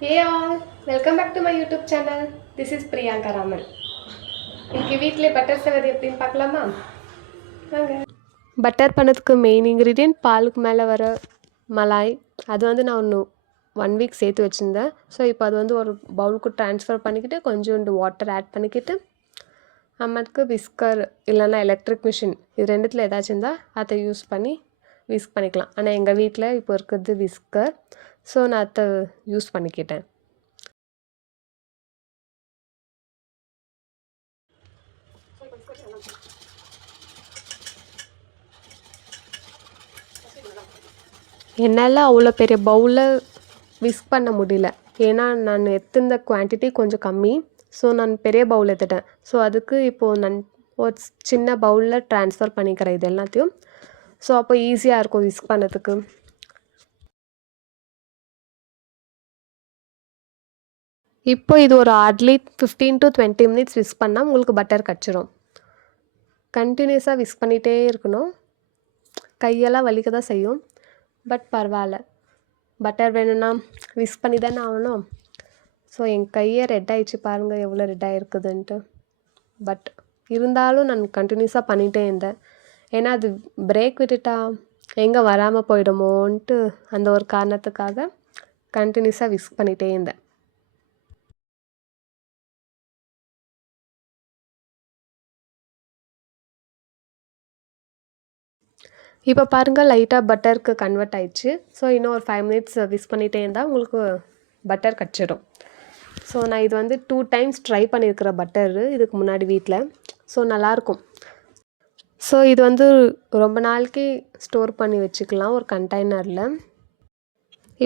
Hey all, welcome back to my YouTube channel. This is Priyanka Raman. இன்னைக்கு வீட்டிலே butter செய்வது எப்படின்னு பார்க்கலாமா? வாங்க. பட்டர் பண்ணதுக்கு மெயின் இன்க்ரீடியன்ட் பாலுக்கு மேலே வர மலாய். அது வந்து நான் 1 வீக் சேர்த்து வச்சுருந்தேன். ஸோ இப்போ அது வந்து ஒரு பவுலுக்கு ட்ரான்ஸ்ஃபர் பண்ணிக்கிட்டு கொஞ்சோண்டு வாட்டர் ஆட் பண்ணிக்கிட்டு அம்மட்டுக்கு விஸ்கர் இல்லைன்னா எலக்ட்ரிக் மிஷின் இது ரெண்டுத்தில் ஏதாச்சும் இருந்தால் அதை யூஸ் பண்ணி விஸ்க் பண்ணிக்கலாம். ஆனால் எங்கள் வீட்டில் இப்போ இருக்கிறது விஸ்கர். ஸோ நான் அதை யூஸ் பண்ணிக்கிட்டேன். என்னால் அவ்வளோ பெரிய பவுலில் விஸ்க் பண்ண முடியல. ஏன்னா நான் எடுத்திருந்த குவான்டிட்டி கொஞ்சம் கம்மி. ஸோ நான் பெரிய பவுல் எடுத்துட்டேன். ஸோ அதுக்கு இப்போது நான் ஒரு சின்ன பவுலில் ட்ரான்ஸ்ஃபர் பண்ணிக்கிறேன் இது எல்லாத்தையும். ஸோ அப்போ ஈஸியாக இருக்கும் விஸ்க் பண்ணதுக்கு. இப்போ இது ஒரு ஹார்ட்லி 15 to 20 மினிட்ஸ் விஸ்க் பண்ணால் உங்களுக்கு பட்டர் கிடச்சிரும். கண்டினியூஸாக விஸ்க் பண்ணிகிட்டே இருக்கணும். கையெல்லாம் வலிக்க தான் செய்யும். பட் பரவாயில்ல, பட்டர் வேணும்னா விஸ்க் பண்ணி தானே ஆகணும். ஸோ என் கையை ரெட் ஆகிடுச்சு பாருங்கள் எவ்வளோ ரெட் ஆகிருக்குதுன்ட்டு. பட் இருந்தாலும் நான் கண்டினியூஸாக பண்ணிகிட்டே இருந்தேன். ஏன்னா அது பிரேக் விட்டுட்டா எங்கே வராமல் போயிடுமோன்ட்டு அந்த ஒரு காரணத்துக்காக கண்டினியூஸாக விஸ்க் பண்ணிகிட்டே இருந்தேன். இப்போ பாருங்கள் லைட்டாக பட்டருக்கு கன்வெர்ட் ஆயிடுச்சு. ஸோ இன்னும் ஒரு 5 மினிட்ஸ் விஸ்க் பண்ணிகிட்டே இருந்தால் உங்களுக்கு பட்டர் கிடச்சிடும். ஸோ நான் இது வந்து 2 டைம்ஸ் ட்ரை பண்ணியிருக்கிற பட்டரு இதுக்கு முன்னாடி வீட்டில். ஸோ நல்லாயிருக்கும். ஸோ இது வந்து ரொம்ப நாளைக்கு ஸ்டோர் பண்ணி வச்சுக்கலாம் ஒரு கண்டெய்னரில்.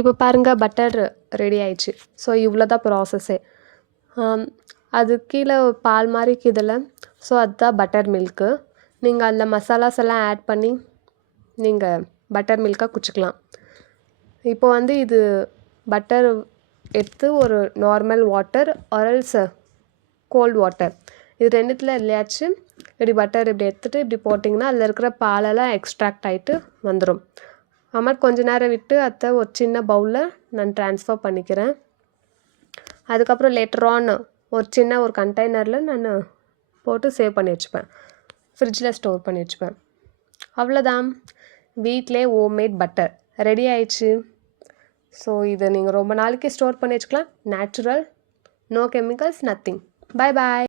இப்போ பாருங்கள் பட்டர் ரெடி ஆயிடுச்சு. ஸோ இவ்வளோ தான் ப்ராசஸ்ஸே. அது கீழே பால் மாதிரி இதில். ஸோ அதுதான் பட்டர் மில்க்கு. நீங்கள் அதில் மசாலாஸ் எல்லாம் ஆட் பண்ணி நீங்கள் பட்டர் மில்காக குடிச்சிக்கலாம். இப்போ வந்து இது பட்டர் எடுத்து ஒரு நார்மல் வாட்டர் ஆர்எல்ஸ் கோல்ட் வாட்டர் இது ரெண்டுத்தில் இல்லையாச்சும் இப்படி பட்டர் இப்படி எடுத்துகிட்டு இப்படி போட்டிங்கன்னா அதில் இருக்கிற பாலெல்லாம் எக்ஸ்ட்ராக்ட் ஆகிட்டு வந்துடும். அம்மா கொஞ்ச நேரம் விட்டு அதை ஒரு சின்ன பவுலில் நான் ட்ரான்ஸ்ஃபர் பண்ணிக்கிறேன். அதுக்கப்புறம் லேட்டர் ஆன் ஒரு கண்டெய்னரில் நான் போட்டு சேவ் பண்ணி வச்சுப்பேன். ஃப்ரிட்ஜில் ஸ்டோர் பண்ணி வச்சுப்பேன். அவ்வளோதான், வீட்டிலே ஹோம்மேட் பட்டர் ரெடி ஆயிடுச்சு. ஸோ இதை நீங்கள் ரொம்ப நாளைக்கு ஸ்டோர் பண்ணி வச்சுக்கலாம். Natural, no chemicals, nothing. Bye பாய்.